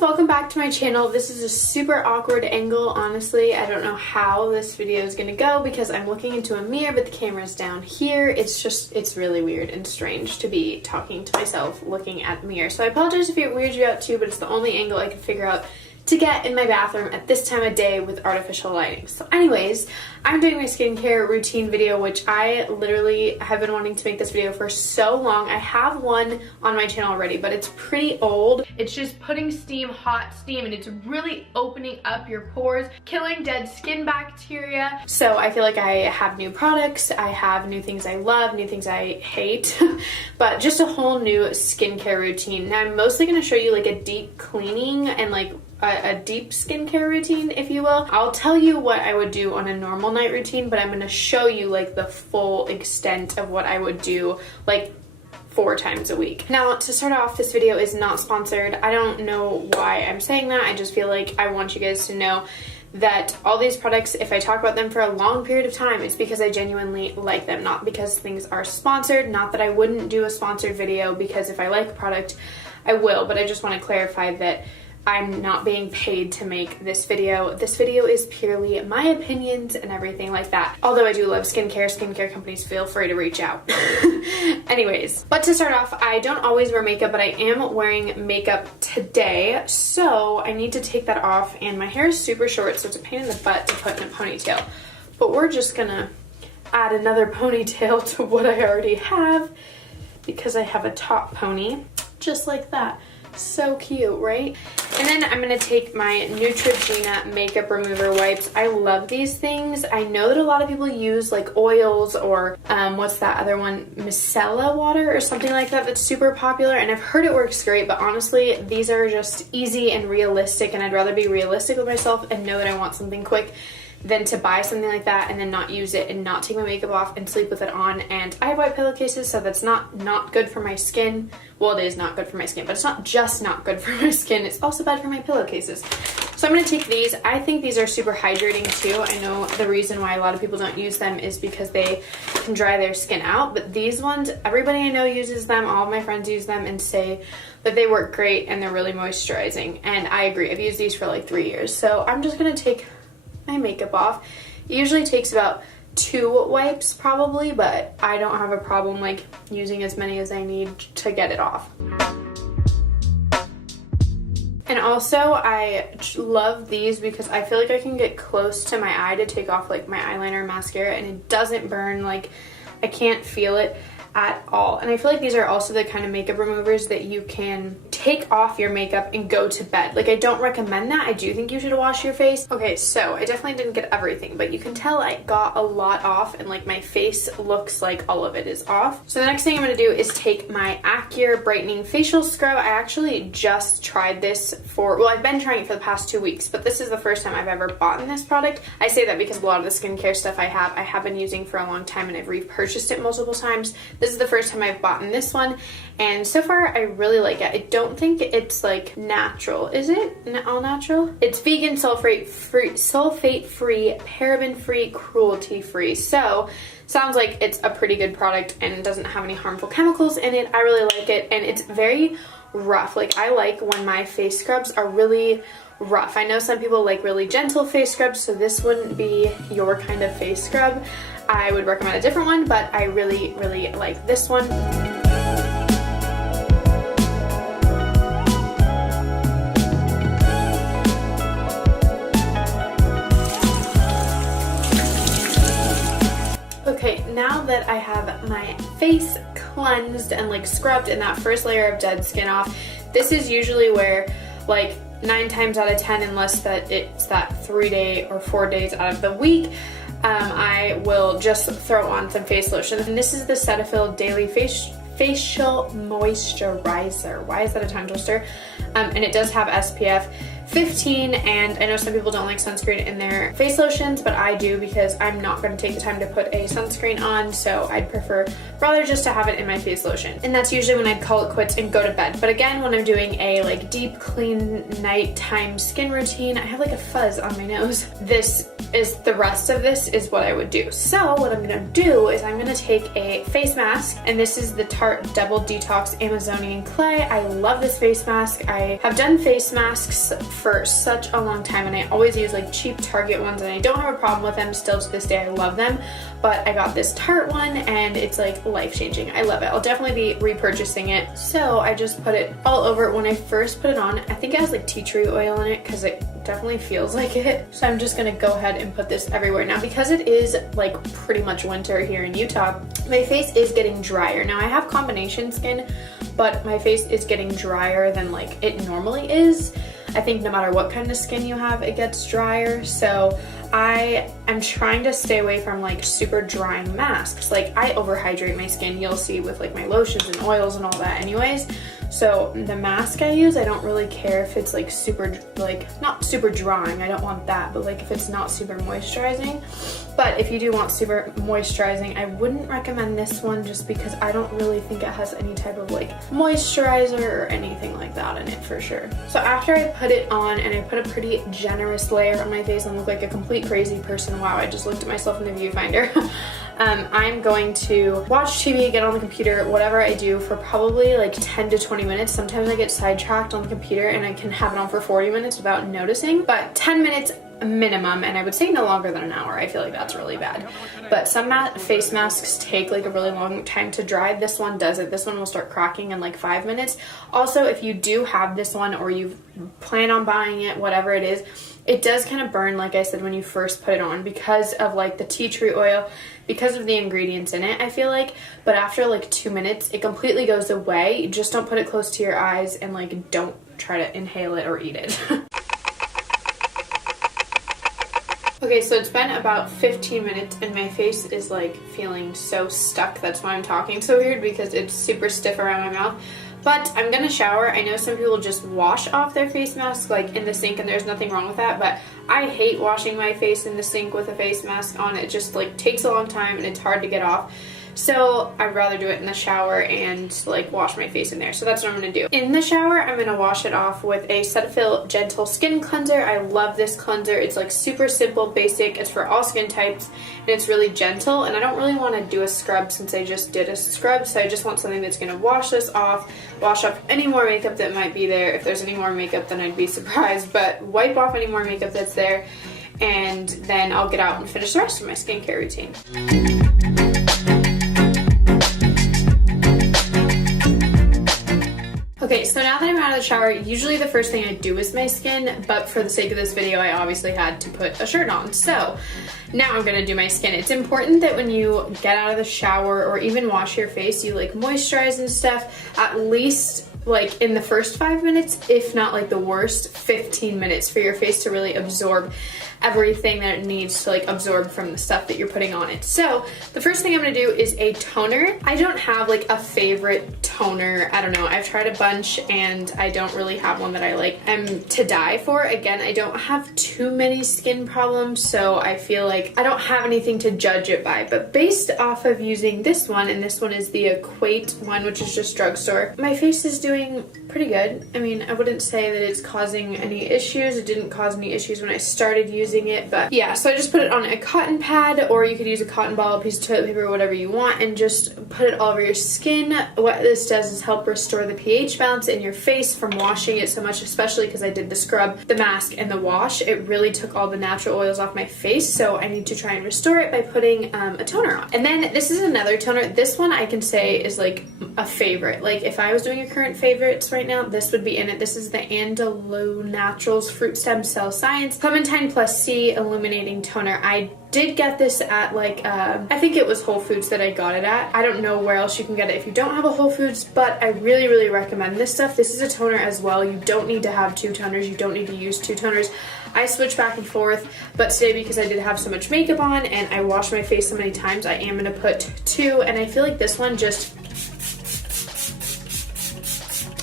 welcome back to my channel. This is a super awkward angle, honestly. I don't know how this video is gonna go because I'm looking into a mirror but the camera's down here. It's really weird and strange to be talking to myself looking at the mirror. So I apologize if it weirds you out too, but it's the only angle I could figure out to get in my bathroom at this time of day with artificial lighting. So anyways, I'm doing my skincare routine video, which I literally have been wanting to make this video for so long. I have one on my channel already, but it's pretty old. It's just putting steam, hot steam, and it's really opening up your pores, killing dead skin bacteria. So I feel like I have new products, I have new things I love, new things I hate, but just a whole new skincare routine. Now I'm mostly gonna show you like a deep cleaning and like a deep skincare routine, if you will. I'll tell you what I would do on a normal night routine, but I'm going to show you like the full extent of what I would do like 4 times a week. Now, to start off, this video is not sponsored. I don't know why I'm saying that. I just feel like I want you guys to know that all these products, if I talk about them for a long period of time, it's because I genuinely like them, not because things are sponsored. Not that I wouldn't do a sponsored video, because if I like a product, I will, but I just want to clarify that I'm not being paid to make this video. This video is purely my opinions and everything like that. Although I do love skincare companies, feel free to reach out. Anyways, but to start off, I don't always wear makeup, but I am wearing makeup today. So I need to take that off, and my hair is super short, so it's a pain in the butt to put in a ponytail. But we're just gonna add another ponytail to what I already have because I have a top pony, just like that. So cute, right? And then I'm going to take my Neutrogena makeup remover wipes. I love these things. I know that a lot of people use like oils or what's that other one, micellar water or something like that, that's super popular, and I've heard it works great, but honestly these are just easy and realistic, and I'd rather be realistic with myself and know that I want something quick than to buy something like that and then not use it and not take my makeup off and sleep with it on. And I have white pillowcases, so that's not good for my skin. Well, it is not good for my skin, but it's not just not good for my skin, it's also bad for my pillowcases. So I'm going to take these. I think these are super hydrating too. I know the reason why a lot of people don't use them is because they can dry their skin out, but these ones, everybody I know uses them. All of my friends use them and say that they work great and they're really moisturizing, and I agree. I've used these for like 3 years. So I'm just going to take my makeup off. It usually takes about 2 wipes probably, but I don't have a problem like using as many as I need to get it off. And also I love these because I feel like I can get close to my eye to take off like my eyeliner or mascara, and it doesn't burn. Like, I can't feel it at all. And I feel like these are also the kind of makeup removers that you can take off your makeup and go to bed. Like, I don't recommend that. I do think you should wash your face. Okay, so I definitely didn't get everything, but you can tell I got a lot off, and like my face looks like all of it is off. So the next thing I'm going to do is take my Accure Brightening Facial Scrub. I actually just tried this well, I've been trying it for the past 2 weeks, but this is the first time I've ever bought this product. I say that because a lot of the skincare stuff I have been using for a long time, and I've repurchased it multiple times. This is the first time I've bought this one, and so far I really like it. I don't think it's like natural. Is it all natural? It's vegan, sulfate free, paraben free, cruelty free. So sounds like it's a pretty good product and it doesn't have any harmful chemicals in it. I really like it, and it's very rough. Like, I like when my face scrubs are really rough. I know some people like really gentle face scrubs, so this wouldn't be your kind of face scrub. I would recommend a different one, but I really like this one. Okay, now that I have my face cleansed and like scrubbed and that first layer of dead skin off, this is usually where like 9 times out of 10, unless that it's that 3 day or 4 days out of the week, I will just throw on some face lotion. And this is the Cetaphil Daily Facial Moisturizer. Why is that a tongue twister? And it does have SPF $15, and I know some people don't like sunscreen in their face lotions, but I do because I'm not going to take the time to put a sunscreen on, so I'd prefer rather just to have it in my face lotion. And that's usually when I'd call it quits and go to bed. But again, when I'm doing a like deep clean nighttime skin routine, I have like a fuzz on my nose. The rest of this is what I would do. So what I'm gonna do is I'm gonna take a face mask, and this is the Tarte Double Detox Amazonian Clay. I love this face mask. I have done face masks for such a long time, and I always use like cheap Target ones, and I don't have a problem with them. Still to this day, I love them. But I got this Tarte one, and it's like life-changing. I love it. I'll definitely be repurchasing it. So I just put it all over. When I first put it on, I think it has like tea tree oil in it because it definitely feels like it. So I'm just gonna go ahead and put this everywhere. Now, because it is like pretty much winter here in Utah, my face is getting drier. Now I have combination skin, but my face is getting drier than like it normally is. I think no matter what kind of skin you have, it gets drier. So I am trying to stay away from like super drying masks. Like I overhydrate my skin, you'll see with like my lotions and oils and all that anyways. So the mask I use, I don't really care if it's like super, like not super drying, I don't want that, but like if it's not super moisturizing. But if you do want super moisturizing, I wouldn't recommend this one just because I don't really think it has any type of like moisturizer or anything like that in it for sure. So after I put it on, and I put a pretty generous layer on my face and look like a complete crazy person, wow, I just looked at myself in the viewfinder. I'm going to watch TV, get on the computer, whatever I do for probably like 10 to 20 minutes. Sometimes I get sidetracked on the computer and I can have it on for 40 minutes without noticing, but 10 minutes minimum, and I would say no longer than an hour. I feel like that's really bad. But some face masks take like a really long time to dry. This one doesn't. This one will start cracking in like 5 minutes. Also, if you do have this one or you plan on buying it, whatever it is, it does kind of burn, like I said, when you first put it on because of like the tea tree oil, because of the ingredients in it, I feel like. But after like 2 minutes, it completely goes away. Just don't put it close to your eyes, and like don't try to inhale it or eat it. Okay, so it's been about 15 minutes and my face is like feeling so stuck. That's why I'm talking so weird, because it's super stiff around my mouth. But I'm gonna shower. I know some people just wash off their face mask like in the sink, and there's nothing wrong with that, but I hate washing my face in the sink with a face mask on. It just like takes a long time and it's hard to get off. So I'd rather do it in the shower and like wash my face in there. So that's what I'm gonna do. In the shower, I'm gonna wash it off with a Cetaphil Gentle Skin Cleanser. I love this cleanser. It's like super simple, basic. It's for all skin types, and it's really gentle. And I don't really want to do a scrub since I just did a scrub. So I just want something that's gonna wash this off, wash off any more makeup that might be there. If there's any more makeup, then I'd be surprised, but wipe off any more makeup that's there. And then I'll get out and finish the rest of my skincare routine. Okay, so now that I'm out of the shower, usually the first thing I do is my skin, but for the sake of this video, I obviously had to put a shirt on. So now I'm gonna do my skin. It's important that when you get out of the shower or even wash your face, you like moisturize and stuff, at least like in the first 5 minutes, if not like the worst 15 minutes, for your face to really absorb everything that it needs to like absorb from the stuff that you're putting on it. So the first thing I'm gonna do is a toner. I don't have like a favorite toner. I don't know. I've tried a bunch and I don't really have one that I like am to die for. Again, I don't have too many skin problems, so I feel like I don't have anything to judge it by. But based off of using this one, and this one is the Equate one, which is just drugstore, my face is doing pretty good. I mean, I wouldn't say that it's causing any issues. It didn't cause any issues when I started using it, but yeah, so I just put it on a cotton pad, or you could use a cotton ball, a piece of toilet paper, whatever you want, and just put it all over your skin. What this does is help restore the pH balance in your face from washing it so much, especially because I did the scrub, the mask, and the wash. It really took all the natural oils off my face, so I need to try and restore it by putting a toner on. And then this is another toner. This one I can say is like a favorite. Like if I was doing a current favorites right now, this would be in it. This is the Andalou Naturals Fruit Stem Cell Science Clementine Plus C Illuminating Toner. I did get this at like, I think it was Whole Foods that I got it at. I don't know where else you can get it if you don't have a Whole Foods, but I really, really recommend this stuff. This is a toner as well. You don't need to have two toners. You don't need to use two toners. I switch back and forth, but today because I did have so much makeup on and I washed my face so many times, I am going to put two, and I feel like this one just,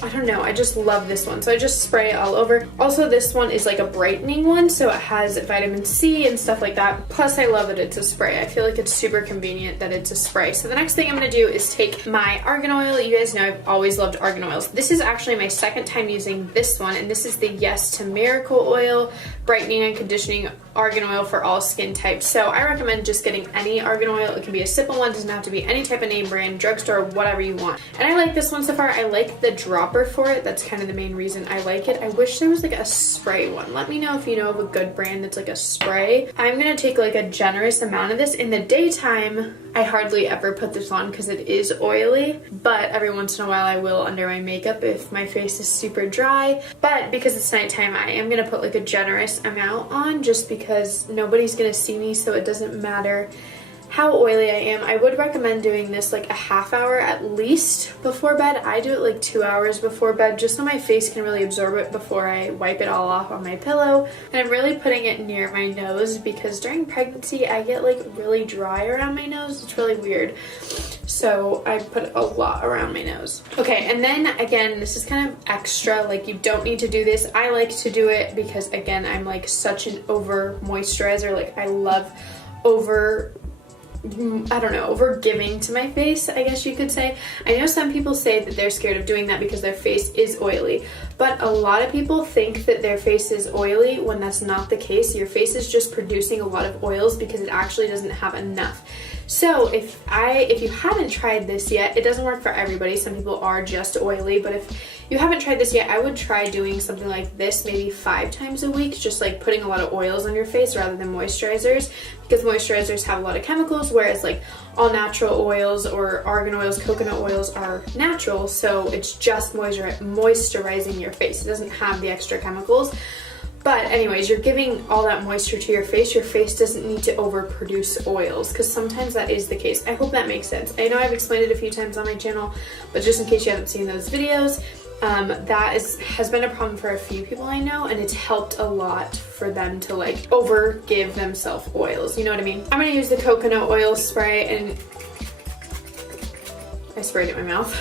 I don't know, I just love this one. So I just spray it all over. Also, this one is like a brightening one, so it has vitamin C and stuff like that. Plus, I love that it's a spray. I feel like it's super convenient that it's a spray. So the next thing I'm gonna do is take my argan oil. You guys know I've always loved argan oils. This is actually my second time using this one, and this is the Yes to Miracle Oil Brightening and Conditioning Argan Oil for all skin types. So I recommend just getting any argan oil. It can be a simple one, doesn't have to be any type of name brand, drugstore, whatever you want. And I like this one so far. I like the dropper for it. That's kind of the main reason I like it. I wish there was like a spray one. Let me know if you know of a good brand that's like a spray. I'm gonna take like a generous amount of this. In the daytime, I hardly ever put this on because it is oily, but every once in a while I will under my makeup if my face is super dry. But because it's nighttime, I am gonna put like a generous amount on just because nobody's gonna see me, so it doesn't matter how oily I am. I would recommend doing this like a half hour at least before bed. I do it like 2 hours before bed just so my face can really absorb it before I wipe it all off on my pillow. And I'm really putting it near my nose because during pregnancy I get like really dry around my nose. It's really weird. So I put a lot around my nose. Okay, and then again, this is kind of extra, like you don't need to do this. I like to do it because again, I'm like such an over moisturizer. Like I love over giving to my face, I guess you could say. I know some people say that they're scared of doing that because their face is oily, but a lot of people think that their face is oily when that's not the case. Your face is just producing a lot of oils because it actually doesn't have enough. So if you haven't tried this yet, it doesn't work for everybody. Some people are just oily, but if you haven't tried this yet, I would try doing something like this maybe 5 times a week, just like putting a lot of oils on your face rather than moisturizers, because moisturizers have a lot of chemicals, whereas like all natural oils or argan oils, coconut oils are natural, so it's just moisturizing your face. It doesn't have the extra chemicals. But anyways, you're giving all that moisture to your face. Your face doesn't need to overproduce oils because sometimes that is the case. I hope that makes sense. I know I've explained it a few times on my channel, but just in case you haven't seen those videos, has been a problem for a few people I know, and it's helped a lot for them to like over give themselves oils. You know what I mean? I'm going to use the coconut oil spray, and I sprayed it in my mouth.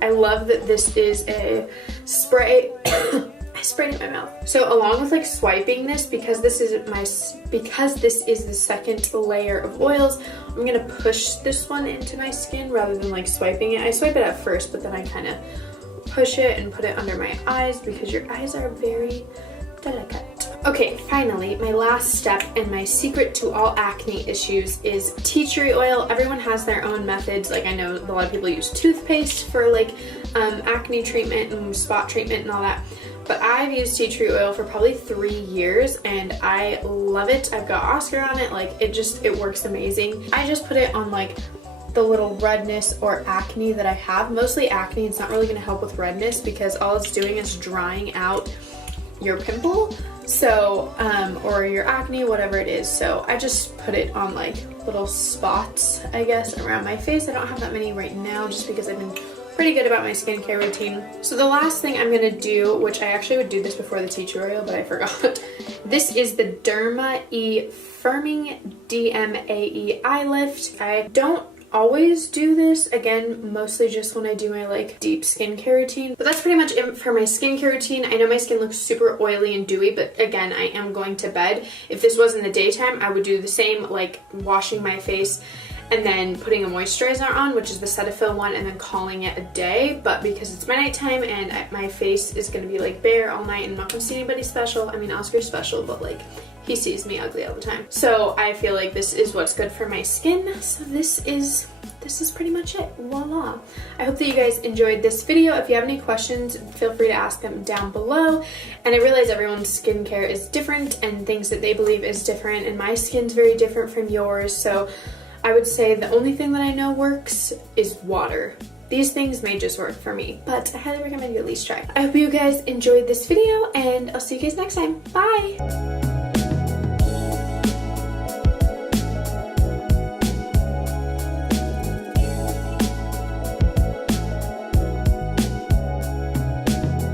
I love that this is a spray. I sprayed it in my mouth. So along with like swiping this, because this is the second layer of oils, I'm gonna push this one into my skin rather than like swiping it. I swipe it at first, but then I kind of push it and put it under my eyes because your eyes are very delicate. Okay, finally, my last step and my secret to all acne issues is tea tree oil. Everyone has their own methods. Like I know a lot of people use toothpaste for like acne treatment and spot treatment and all that. But I've used tea tree oil for probably 3 years and I love it. I've got Oscar on it. Like it works amazing. I just put it on like the little redness or acne that I have. Mostly acne. It's not really going to help with redness because all it's doing is drying out your pimple. So, or your acne, whatever it is. So I just put it on like little spots, I guess, around my face. I don't have that many right now just because I've been pretty good about my skincare routine. So the last thing I'm gonna do, which I actually would do this before the tea tree oil, but I forgot. This is the Derma E Firming DMAE Eye Lift. I don't always do this, again, mostly just when I do my like deep skincare routine. But that's pretty much it for my skincare routine. I know my skin looks super oily and dewy, but again, I am going to bed. If this was in the daytime, I would do the same, like washing my face and then putting a moisturizer on, which is the Cetaphil one, and then calling it a day. But because it's my nighttime and my face is gonna be like bare all night and I'm not gonna see anybody special. I mean, Oscar's special, but like he sees me ugly all the time. So I feel like this is what's good for my skin. So this is pretty much it. Voila. I hope that you guys enjoyed this video. If you have any questions, feel free to ask them down below. And I realize everyone's skincare is different and things that they believe is different, and my skin's very different from yours. So I would say the only thing that I know works is water. These things may just work for me, but I highly recommend you at least try. I hope you guys enjoyed this video, and I'll see you guys next time. Bye!